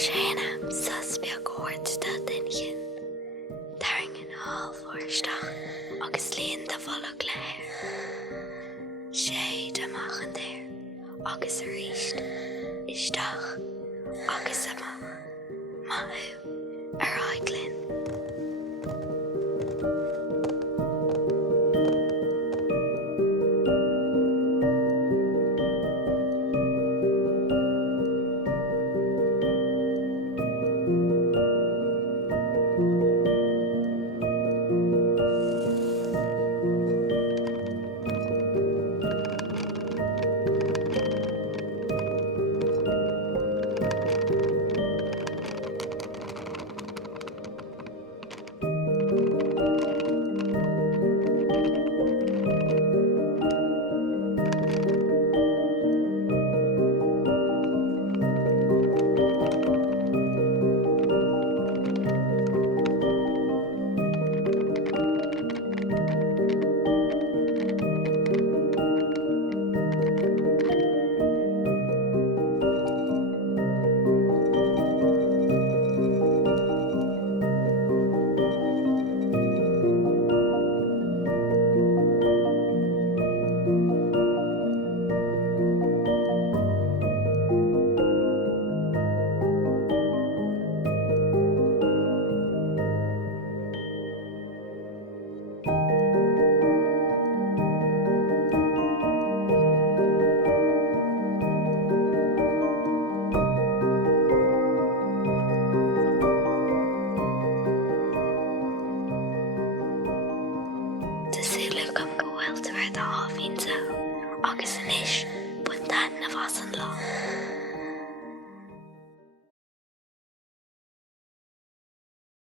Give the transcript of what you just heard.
séna sus beag cuairta daine Taring an áilmhóristeach agus líon de bholach léir. Sé amach an déir agus a ríist isteach agus amach maithú ar aiglinn. Agus inis buin na bhasan lá.